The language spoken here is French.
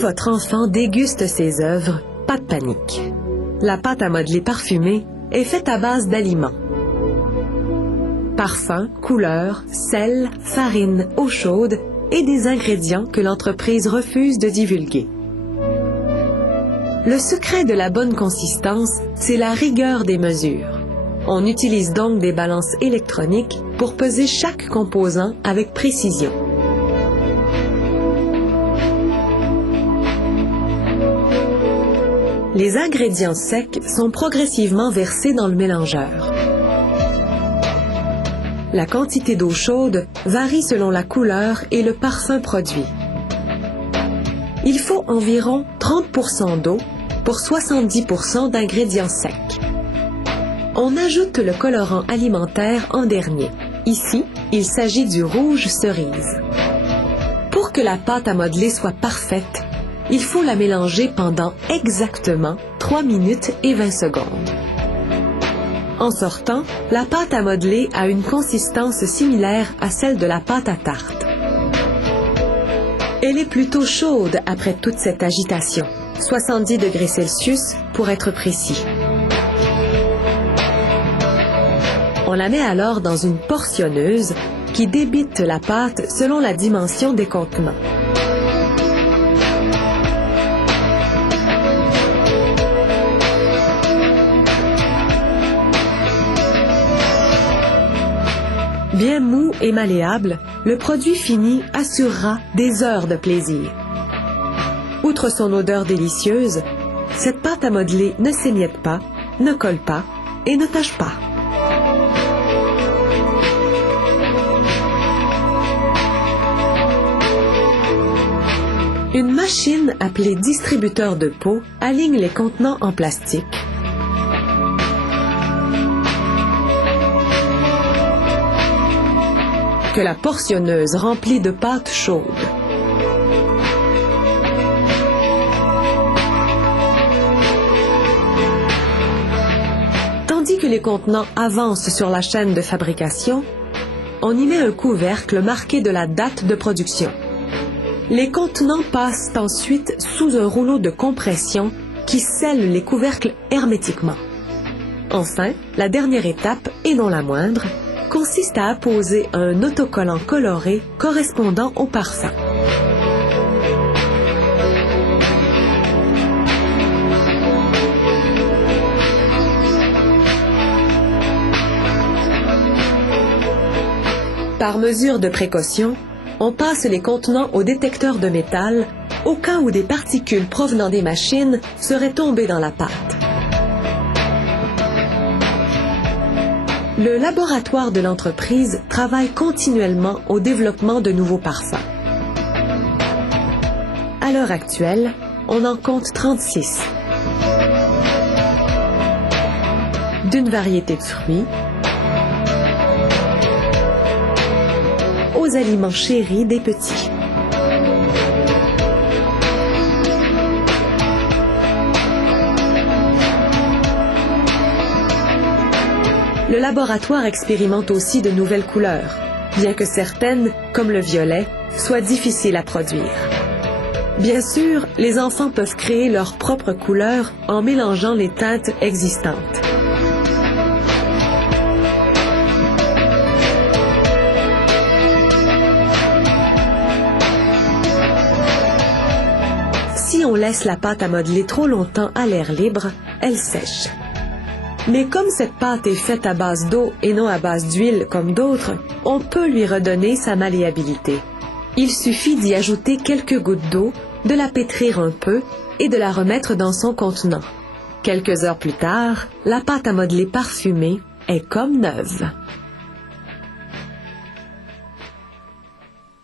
votre enfant déguste ses œuvres, pas de panique. La pâte à modeler parfumée est faite à base d'aliments. Parfums, couleurs, sel, farine, eau chaude et des ingrédients que l'entreprise refuse de divulguer. Le secret de la bonne consistance, c'est la rigueur des mesures. On utilise donc des balances électroniques pour peser chaque composant avec précision. Les ingrédients secs sont progressivement versés dans le mélangeur. La quantité d'eau chaude varie selon la couleur et le parfum produit. Il faut environ 30% d'eau pour 70% d'ingrédients secs. On ajoute le colorant alimentaire en dernier. Ici, il s'agit du rouge cerise. Pour que la pâte à modeler soit parfaite, il faut la mélanger pendant exactement 3 minutes et 20 secondes. En sortant, la pâte à modeler a une consistance similaire à celle de la pâte à tarte. Elle est plutôt chaude après toute cette agitation, 70 degrés Celsius pour être précis. On la met alors dans une portionneuse qui débite la pâte selon la dimension des contenants. Bien mou et malléable, le produit fini assurera des heures de plaisir. Outre son odeur délicieuse, cette pâte à modeler ne s'émiette pas, ne colle pas et ne tache pas. Une machine appelée distributeur de pots aligne les contenants en plastique. Que la portionneuse remplit de pâte chaude. Tandis que les contenants avancent sur la chaîne de fabrication, on y met un couvercle marqué de la date de production. Les contenants passent ensuite sous un rouleau de compression qui scelle les couvercles hermétiquement. Enfin, la dernière étape, et non la moindre, consiste à apposer un autocollant coloré correspondant au parfum. Par mesure de précaution, on passe les contenants au détecteur de métal au cas où des particules provenant des machines seraient tombées dans la pâte. Le laboratoire de l'entreprise travaille continuellement au développement de nouveaux parfums. À l'heure actuelle, on en compte 36. D'une variété de fruits, aux aliments chéris des petits. Le laboratoire expérimente aussi de nouvelles couleurs, bien que certaines, comme le violet, soient difficiles à produire. Bien sûr, les enfants peuvent créer leurs propres couleurs en mélangeant les teintes existantes. Si on laisse la pâte à modeler trop longtemps à l'air libre, elle sèche. Mais comme cette pâte est faite à base d'eau et non à base d'huile comme d'autres, on peut lui redonner sa malléabilité. Il suffit d'y ajouter quelques gouttes d'eau, de la pétrir un peu et de la remettre dans son contenant. Quelques heures plus tard, la pâte à modeler parfumée est comme neuve.